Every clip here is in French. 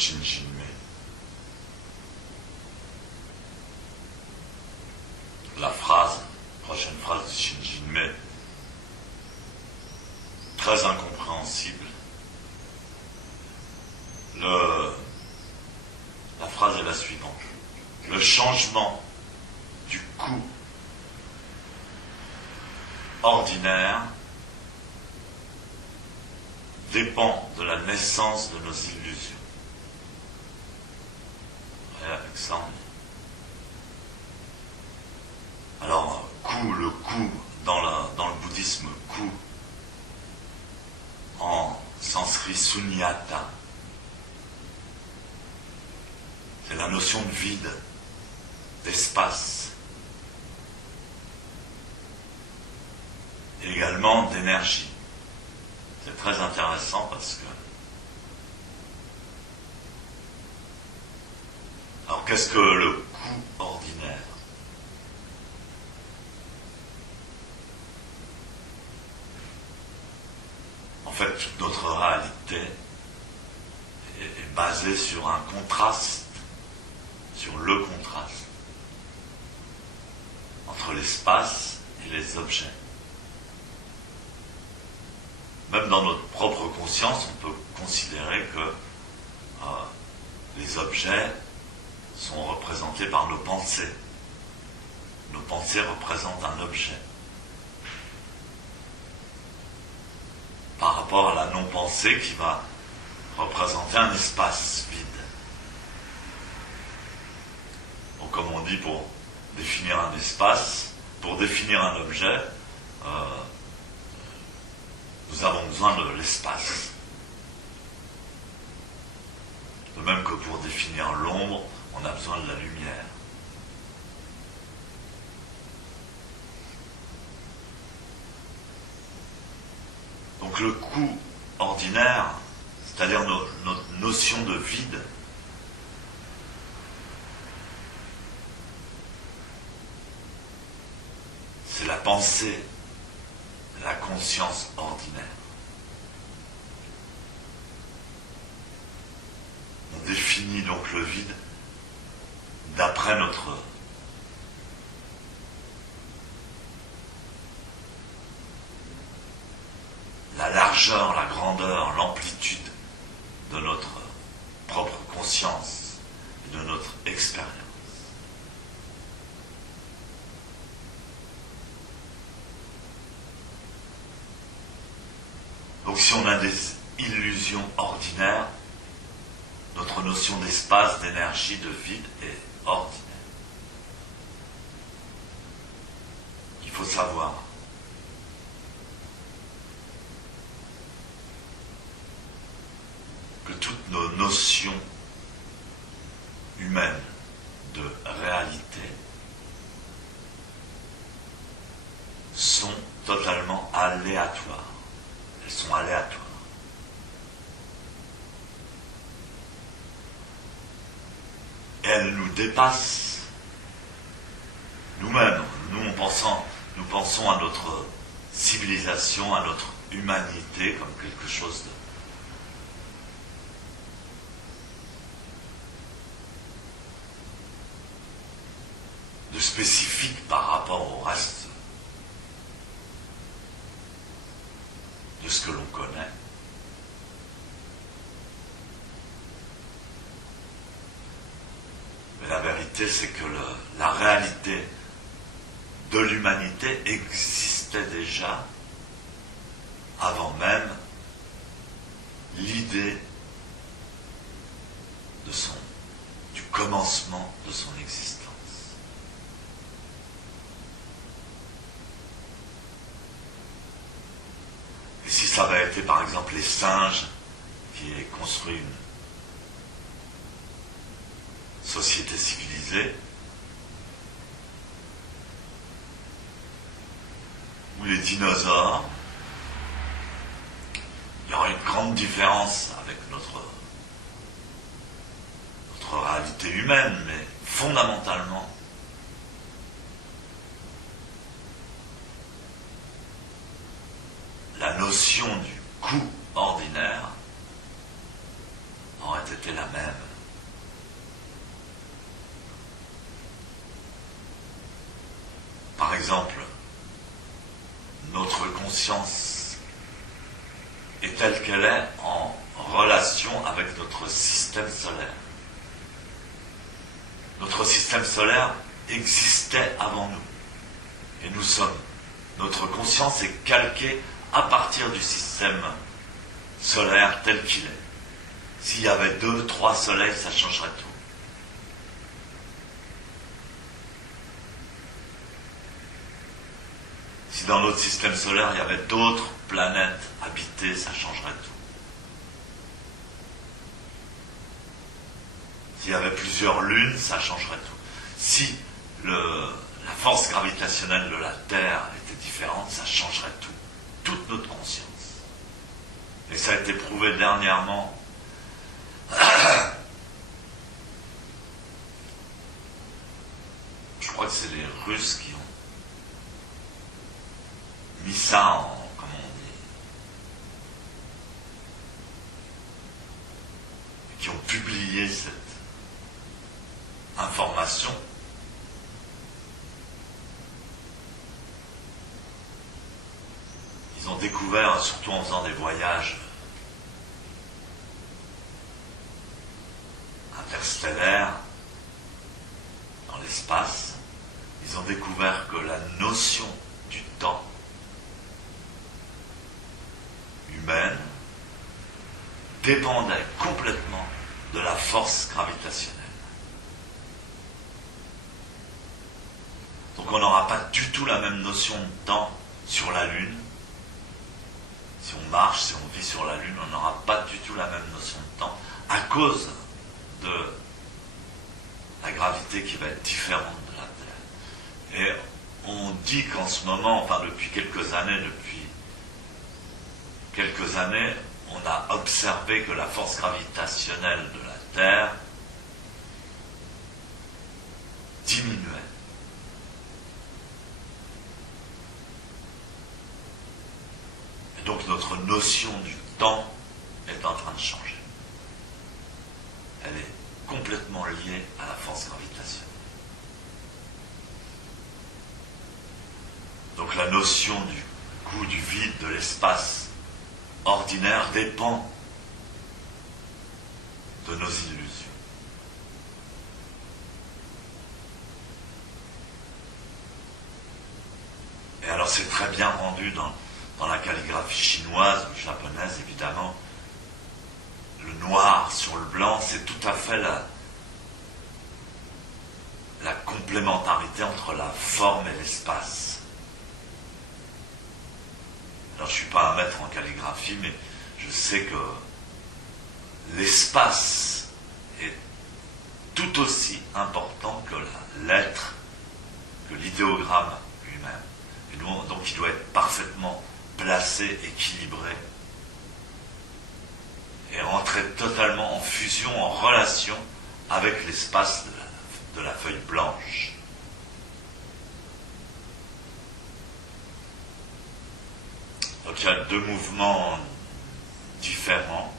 Shinjinme. La prochaine phrase de Shinjinme, très incompréhensible. La phrase est la suivante. Le changement du coup ordinaire dépend de la naissance de nos illusions. Et avec ça, alors, le coup, dans le bouddhisme, coup, en sanskrit sunyata, c'est la notion de vide, d'espace, et également d'énergie. C'est très intéressant parce que... Alors, qu'est-ce que le coup ordinaire? En fait, toute notre réalité est basée sur un contraste, sur le contraste entre l'espace et les objets. Même dans notre propre conscience, on peut considérer que les objets sont représentés par nos pensées. Nos pensées représentent un objet. Par rapport à la non-pensée qui va représenter un espace vide. Donc, comme on dit, pour définir un espace, pour définir un objet, nous avons besoin de l'espace. De même que pour définir l'ombre, on a besoin de la lumière. Donc le coup ordinaire, c'est-à-dire notre notion de vide, c'est la pensée, la conscience ordinaire. On définit donc le vide d'après la largeur, la grandeur, l'amplitude de notre propre conscience et de notre expérience. Donc si on a des illusions ordinaires, notre notion d'espace, d'énergie, de vide est ordinaire. Il faut savoir que toutes nos notions humaines de réalité sont totalement aléatoires. Elles sont aléatoires. Et elles nous dépassent nous-mêmes. Nous pensons à notre civilisation, à notre humanité comme quelque chose de spécifique par rapport au reste de ce que l'on connaît. Mais la vérité, c'est que la réalité de l'humanité existait déjà avant même l'idée du commencement de son existence. Et si ça avait été par exemple les singes qui aient construit une société civilisée, ou les dinosaures, il y aurait une grande différence avec notre réalité humaine, mais fondamentalement, la notion du coup ordinaire aurait été la même. exemple, notre conscience est telle qu'elle est en relation avec notre système solaire. Notre système solaire existait avant nous. Et notre conscience est calquée à partir du système solaire tel qu'il est. S'il y avait 2, 3 soleils, ça changerait tout. Si dans notre système solaire, il y avait d'autres planètes habitées, ça changerait tout. S'il y avait plusieurs lunes, ça changerait tout. Si la force gravitationnelle de la Terre était différente, ça changerait tout. Toute notre conscience. Et ça a été prouvé dernièrement. Je crois que c'est les Russes qui ont mis ça en, comment on dit, qui ont publié cette information. Ils ont découvert, surtout en faisant des voyages interstellaires dans l'espace, ils ont découvert que la notion du temps humaine dépendait complètement de la force gravitationnelle. Donc on n'aura pas du tout la même notion de temps sur la Lune. Si on marche, si on vit sur la Lune, on n'aura pas du tout la même notion de temps à cause de la gravité qui va être différente de la Terre. Et on dit qu'en ce moment, enfin depuis quelques années, on a observé que la force gravitationnelle de la Terre diminuait. Et donc notre notion du temps est en train de changer. Elle est complètement liée à la force gravitationnelle. Donc la notion du coup du vide, de l'espace ordinaire dépend de nos illusions. Et alors c'est très bien rendu dans la calligraphie chinoise ou japonaise, évidemment. Le noir sur le blanc, c'est tout à fait la complémentarité entre la forme et l'espace. Alors je ne suis pas un maître en calligraphie, mais je sais que l'espace est tout aussi important que la lettre, que l'idéogramme lui-même. Et donc il doit être parfaitement placé, équilibré, et rentrer totalement en fusion, en relation avec l'espace de la feuille blanche. Donc il y a 2 mouvements différents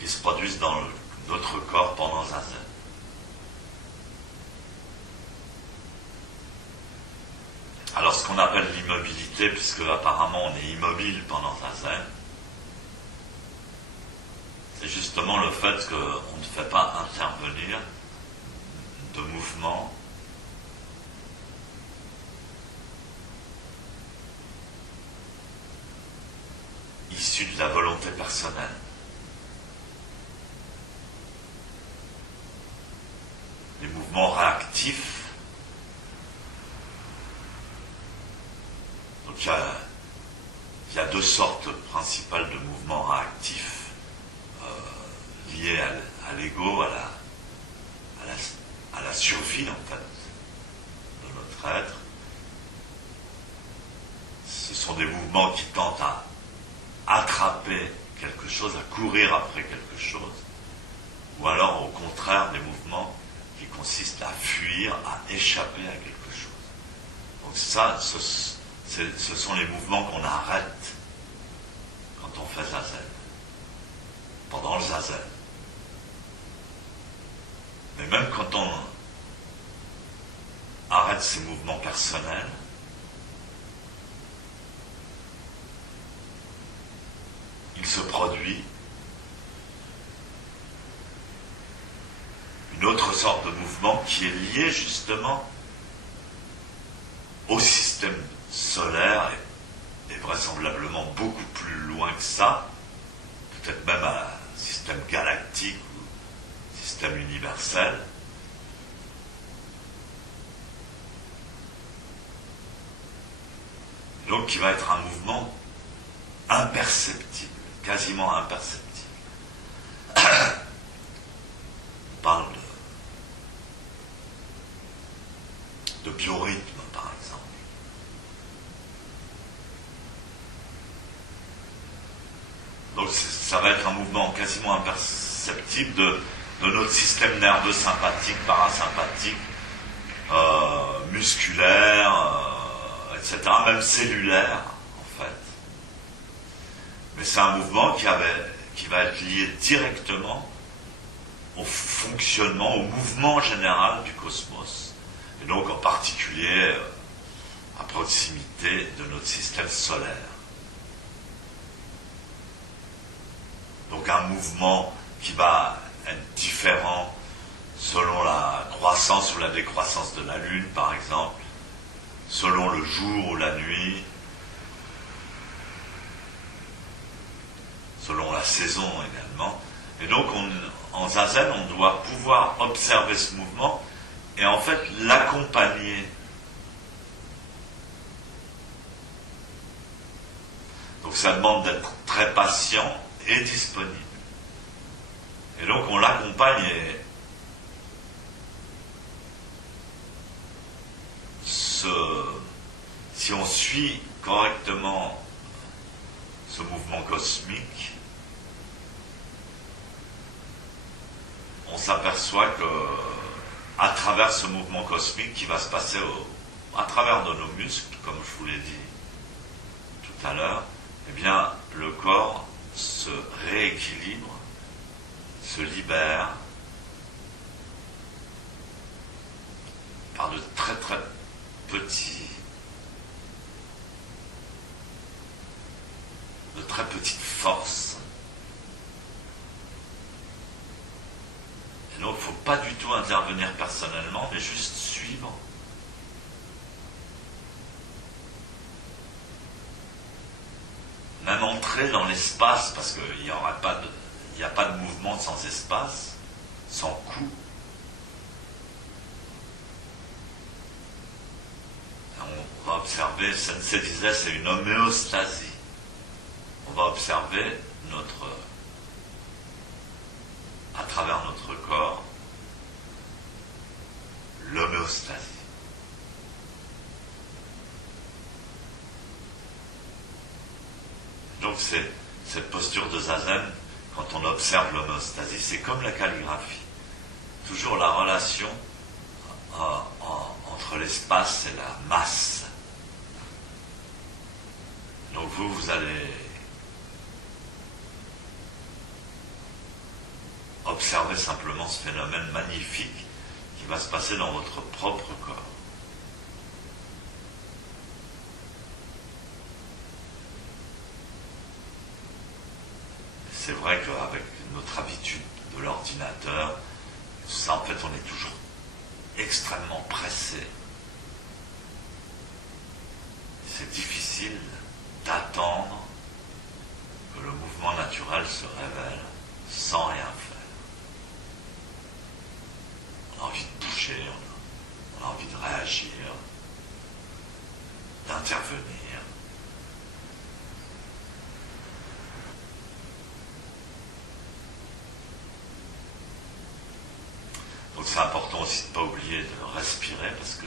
qui se produisent dans notre corps pendant Zazen. Alors ce qu'on appelle l'immobilité, puisque apparemment on est immobile pendant Zazen, c'est justement le fait qu'on ne fait pas intervenir de mouvements issus de la volonté personnelle. Les mouvements réactifs, donc il y a 2 sortes principales de mouvements réactifs liés à l'ego, à la survie en fait de notre être. Ce sont des mouvements qui tentent à attraper quelque chose, à courir après quelque chose, ou alors au contraire des mouvements qui consistent à fuir, à échapper à quelque chose. Donc ça, ce sont les mouvements qu'on arrête quand on fait Zazen, pendant le Zazen. Mais même quand on arrête de ces mouvements personnels. Il se produit une autre sorte de mouvement qui est lié justement au système solaire et vraisemblablement beaucoup plus loin que ça, peut-être même à un système galactique ou système universel. Donc qui va être un mouvement imperceptible, quasiment imperceptible. On parle de biorhythme, par exemple. Donc ça va être un mouvement quasiment imperceptible de notre système nerveux sympathique, parasympathique, musculaire, etc., même cellulaire, en fait. Mais c'est un mouvement qui va être lié directement au fonctionnement, au mouvement général du cosmos, et donc en particulier à proximité de notre système solaire. Donc un mouvement qui va être différent selon la croissance ou la décroissance de la Lune, par exemple, selon le jour ou la nuit, selon la saison également. Et donc en Zazen, on doit pouvoir observer ce mouvement et en fait l'accompagner. Donc ça demande d'être très patient et disponible. Et donc on l'accompagne et si on suit correctement ce mouvement cosmique, on s'aperçoit que à travers ce mouvement cosmique qui va se passer à travers de nos muscles, comme je vous l'ai dit tout à l'heure, eh bien le corps se rééquilibre, se libère par de très très de très petites forces. Et donc il ne faut pas du tout intervenir personnellement, mais juste suivre. Même entrer dans l'espace, parce qu'il n'y a pas de mouvement sans espace, sans coup. On va observer, Sensei disait, c'est une homéostasie. On va observer à travers notre corps, l'homéostasie. Donc cette posture de Zazen, quand on observe l'homéostasie, c'est comme la calligraphie. Toujours la relation entre l'espace et la masse. Donc vous allez observer simplement ce phénomène magnifique qui va se passer dans votre propre corps. C'est vrai qu'avec notre habitude de l'ordinateur, ça en fait on est toujours extrêmement pressé. C'est difficile d'attendre que le mouvement naturel se révèle sans rien faire. On a envie de bouger, on a envie de réagir, d'intervenir. Donc c'est important aussi de ne pas oublier de respirer parce que